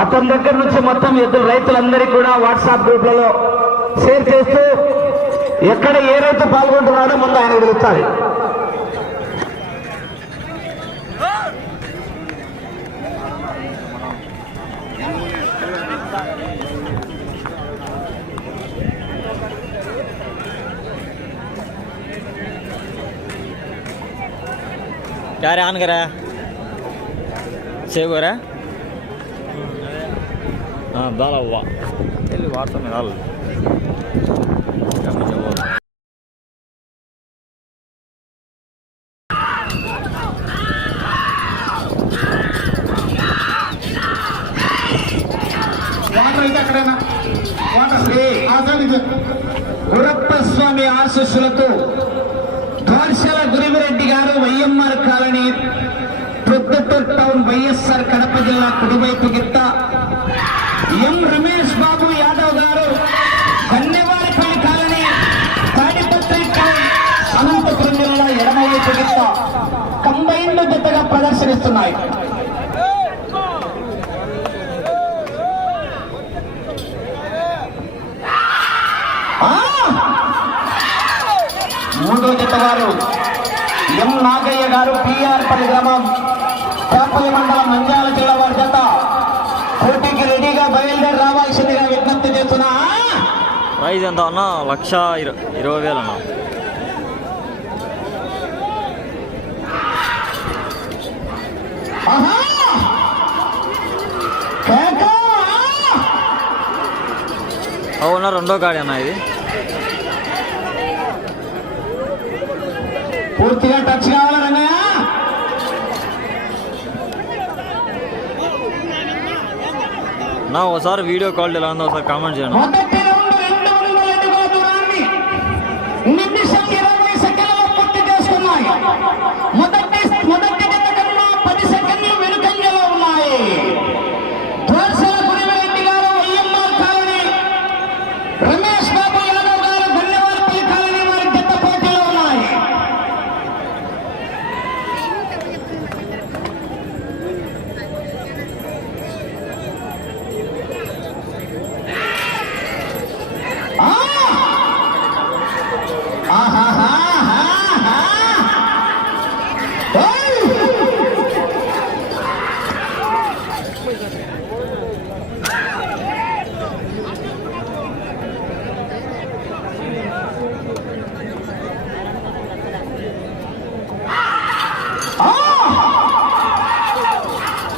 అతని దగ్గర నుంచి మొత్తం ఎద్దులు రైతులందరికీ కూడా వాట్సాప్ గ్రూప్లలో షేర్ చేస్తూ ఎక్కడ ఏ రైతు పాల్గొంటున్నాడో ముందు ఆయన తెలుస్తుంది क्या रे ऑन करा సేవ్ కరా దాలా వా వెళ్ళి వాడుతుంది ప్రదర్శనిస్తున్నాయి. మూడో జత వారు ఎం నాగయ్య గారు పిఆర్పల్లి గ్రామం పేపల్లి మండలం నంద్యాల జిల్లా వారి జత. పోటీకి రెడీగా బయలుదేరి రావాల్సిందిగా విజ్ఞప్తి చేస్తున్నా. ప్రైజ్ ఎంత అన్న? లక్ష ఇరవై వేలు ఆహా! కేక! అవునా రెండో గాడి అన్న ఇది? పూర్తిగా టచ్ కావాలా రమయ్య నా ఒకసారి వీడియో కాల్ ఎలా ఉందో ఒకసారి కామెంట్ చేయండి మొదటి రౌండ్ రెండు వందల అడుగుల దూరాన్ని నిమిషం ఇరవై సెకండ్లలో పూర్తి చేసుకున్నాయి మొదటి మొదటి జత కన్నా పది సెకండ్లు వెనుకంజలో ఉన్నాయి ద్వారసాల గురివెల్లి గారు వైఎంఆర్ కాలనీ రమేష్ బాబు యాదవ్ గారు ధన్యవాదపల్లి కాలనీ వారి జత పోటీలో ఉన్నాయి ఆ! ఆహాహాహాహా! ఓయ్! ఆ! కేక! ఆహాహాహా! ఏయ్!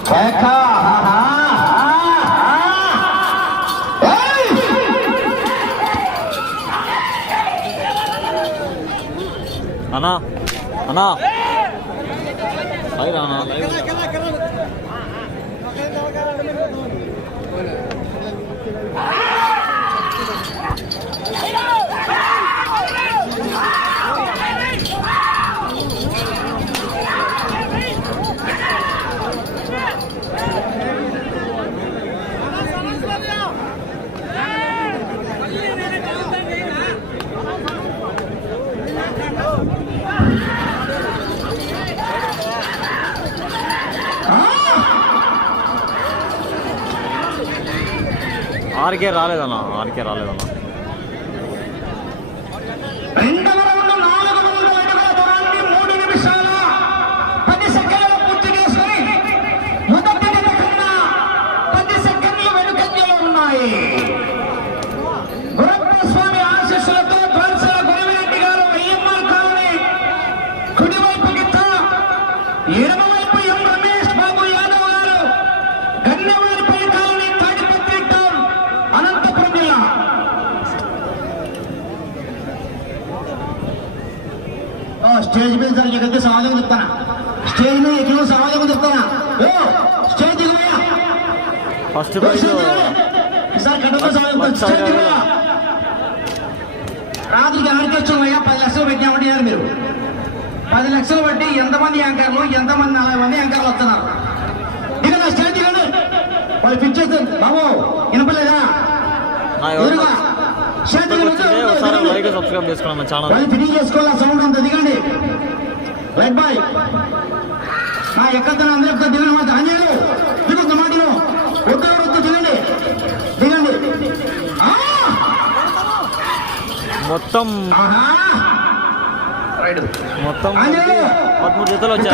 అన్నా అన్నా. లైవ్ అన్నా ఆడికే రాలేదన్న ఆడికే రాలేదన్న. రెండవ స్టేజ్ మీద సరిగ్గా ఎక్కితే సమాధానం చెప్తానా? స్టేజ్ మీద ఎక్కిన సమాధానం చెప్తానా? ఓ stage first prize stage. Stage. రాత్రికి ఆర్కెస్ట్రా అయ్యా. పది లక్షలు పెట్టామంటే మీరు. పది లక్షలు బట్టి ఎంతమంది యాంకర్లు ఎంతమంది నలభై మంది యాంకర్లు వస్తున్నారు? దిగండి స్టేజ్ దిగండి. వాళ్ళు ఫిట్ చేస్తారు బాబు వినపలేదా నా ఎదురుగా. స్టేజ్ ఒకసారి చేసుకోవాలా? సౌండ్ అంత దిగండి. రైట్ బాయ్ ఎక్కడ అందరూ దిగండి మాట అంజేడు దిగు మాటలో దిగండి. మొత్తం మొత్తం పదమూడు జతలు వచ్చాయి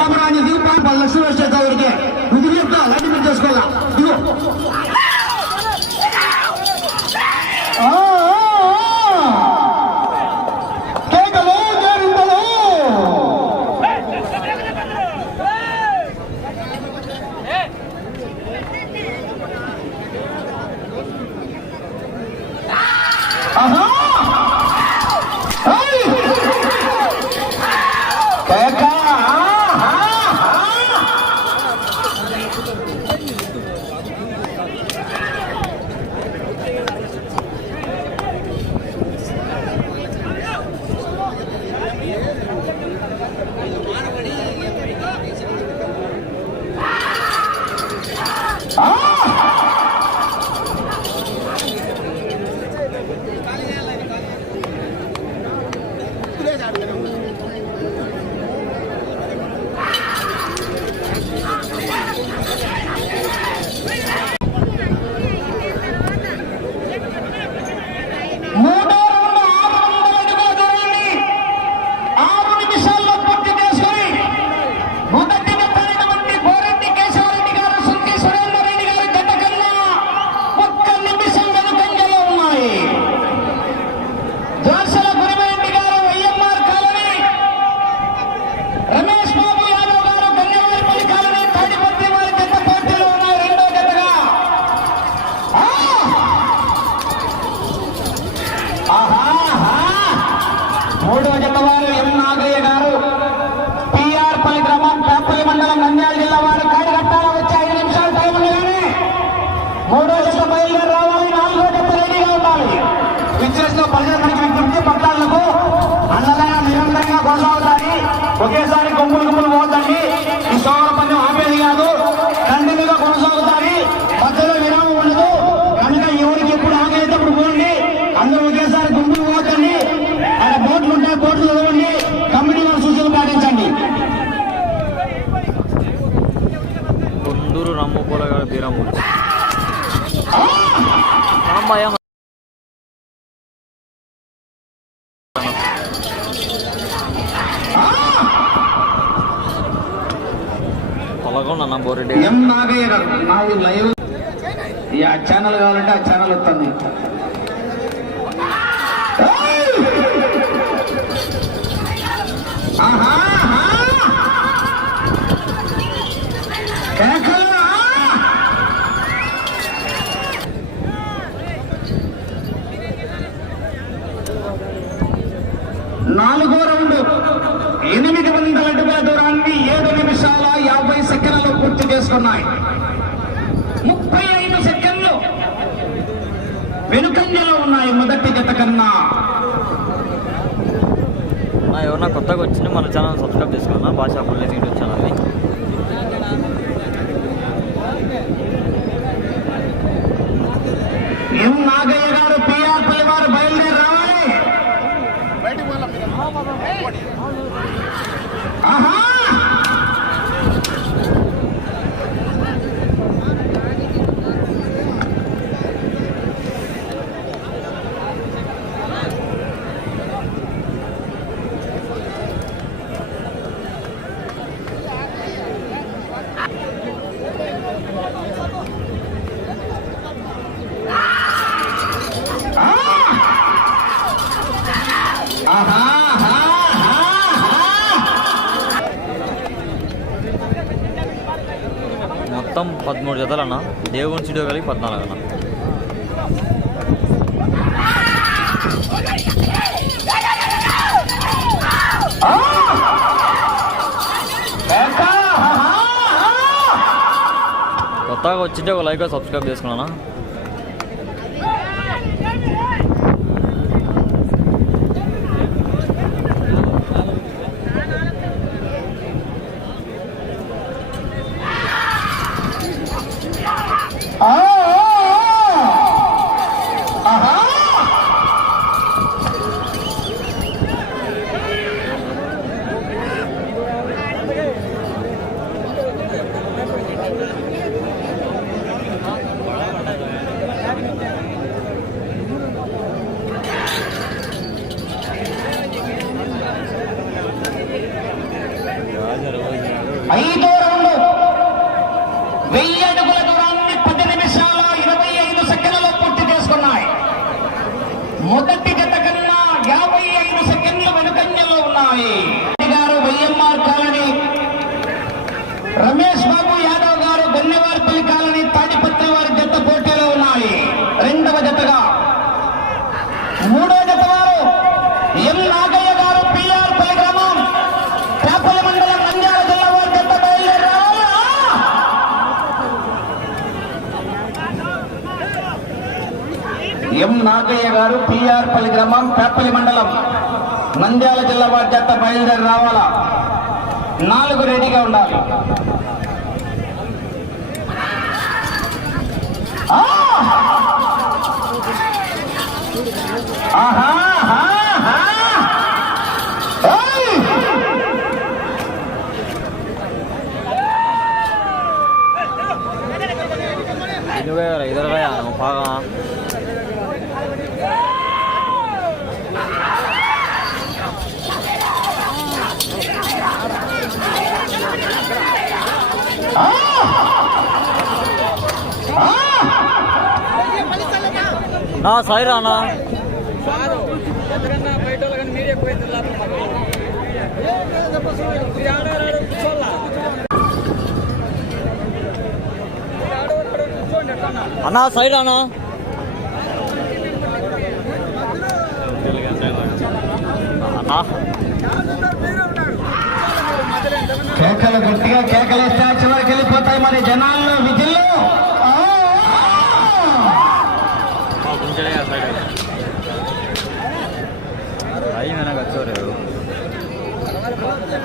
పది లక్షలు వచ్చాయి ఊరికే నువ్వు దిగు చెప్తా. చేసుకోవాలా? Ah! ఒకేసారి కొమ్ములు గుమ్ములు పోతండి. ఈ సోమర పందెం ఆపేది కాదు. కంటిన్యూగా కొనసాగుతాయి. మధ్యలో విరామం ఉండదు. కనుక ఎవరికి ఎప్పుడు ఆగేటప్పుడు పోండి. అందరూ ఒకేసారి గుంపులు పోతండి. అక్కడ బోట్లు ఉంటాయి బోట్లు చదవండి. కమిటీ వారి సూచనలు పాటించండి. కొందూరు బీరమ్మూరు ఎం నాగయ్య గారు నాది లైవ్ ఆ ఛానల్ కావాలంటే ఆ ఛానల్ వస్తుంది. ఆహా, ఆహా! కేకలు, ఆ! నాలుగో రౌండ్ ఎనిమిది వందల అడుగుల దూరాన్ని ఏడు నిమిషాల యాభై సెకండ్లలో పూర్తి చేసుకున్నాయి ముప్పై ఐదు సెకండ్లు వెనుకంజలో ఉన్నాయి మొదటి జత కన్నా. ఎవరన్నా కొత్తగా వచ్చింది మన ఛానల్ సబ్స్క్రైబ్ చేసుకున్నా భాషా పల్లె యూట్యూబ్ ఛానల్ని ఎం నాగయ్య గారు పిఆర్ పల్లి వారు బయలుదేరి రావాలి ఆహా ఆహా ఆహా, ఆహా. మూడు జతలు అన్న. దేవుని స్టూడియో కలిగి పద్నాలుగు అన్న. కొత్తగా వచ్చింటే ఒక లైక్ సబ్స్క్రైబ్ చేసుకున్నానా? ఐదో రౌండ్. వెయ్యి అడుగుల దూరాన్ని పది నిమిషాల ఇరవై ఐదు సెకండ్లలో పూర్తి చేసుకున్నాయి. మొదటి గత కన్నా యాభై ఐదు సెకండ్లు వెనుకంజలో ఉన్నాయి. ఎం నాగయ్య గారు పిఆర్పల్లి గ్రామం పేపల్లి మండలం నంద్యాల జిల్లా వారి జత బయలుదేరి రావాలా నాలుగు రెడీగా ఉండాలి ఆహా, ఆహా, ఆహా. ఏయ్! ఇరవై ఇరవై బాగా నా సాయి రానా. అన్నా సైడ్ అన్నా అన్నా. కేకలు గట్టిగా కేకలేస్తే చివరికి వెళ్ళిపోతాయి మరి జనాల్లో విధుల్లో ఆ! అయ్యి వెనక వచ్చారు ఆరో రౌండ్ పన్నెండు వందల అడుగుల దూరాన్ని పన్నెండు నిమిషాల నలభై సెకండ్లు పూర్తి చేసుకుని మొదటి జత కన్నా యాభై ఐదు సెకండ్లు అరే వెనుకంజలో ఉన్నాయి కరెక్ట్గా సరిగ్గా?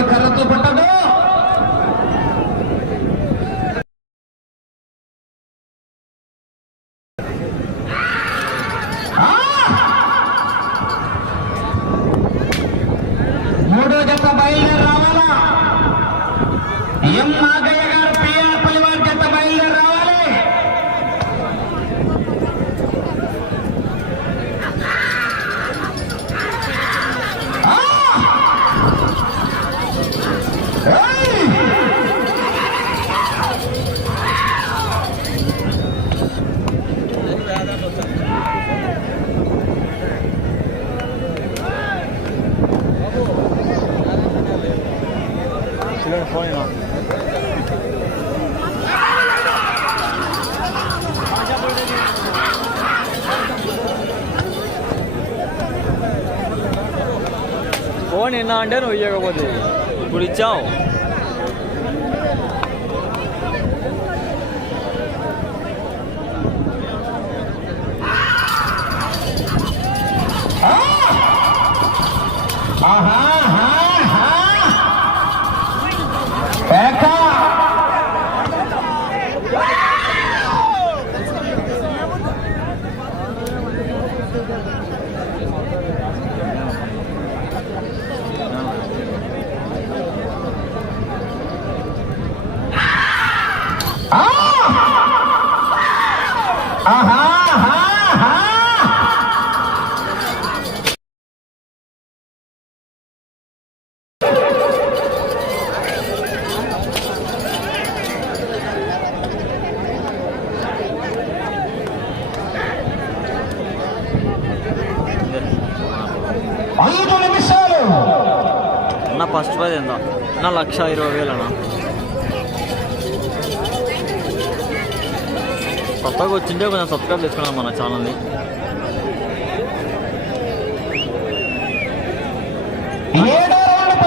ఫోన్ ఎన్నా అంటే నువ్వు ఇవ్వకపోతే ఇప్పుడు ఇచ్చావు ఆహా, ఆహా, ఆహా. ఫస్ట్ ప్రైజ్ ఎంత నా లక్ష ఇరవై వేలు అన్న. కొత్తగా వచ్చింటే కొంచెం సబ్స్క్రైబ్ చేసుకున్నాం మన ఛానల్ని. ఏడో రౌండ్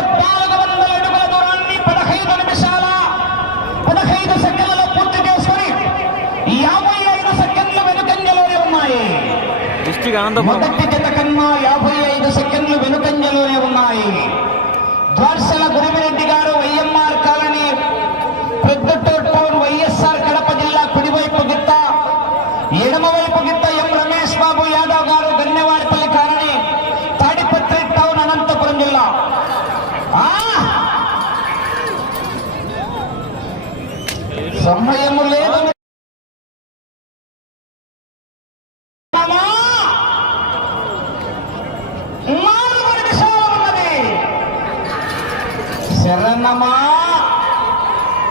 శరణమా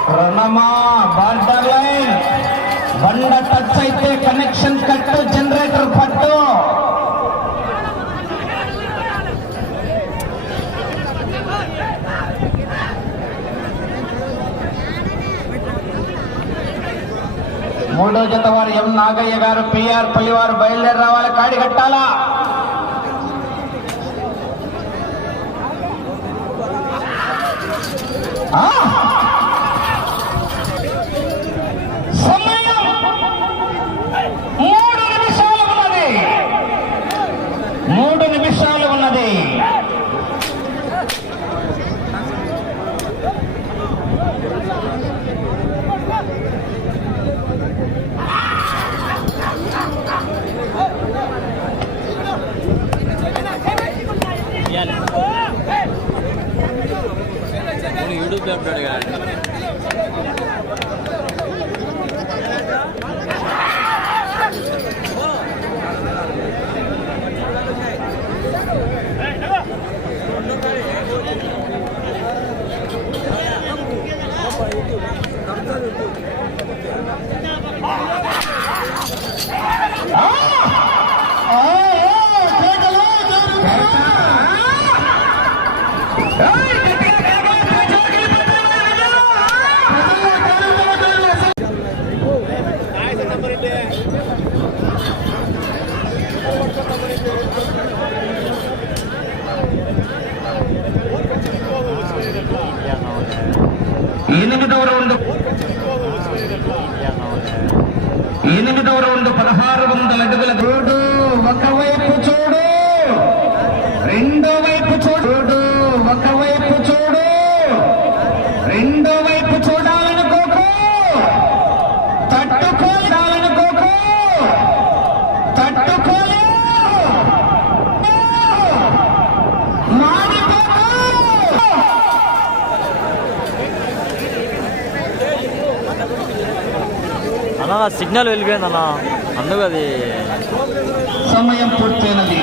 రణమా బార్డర్ లైన్ బండ టచ్ అయితే కనెక్షన్ కట్టు జనరేటర్ పట్టు మూడో జత వారు ఎం నాగయ్య గారు పిఆర్ పల్లి వారు బయలుదేరి రావాలి కాడి కట్టాలా 啊！ఎనిమిదవ రౌండ్ అన్న సిగ్నల్ వెళ్ళిపోయింది అన్న అందుకది అది సమయం పూర్తయినది.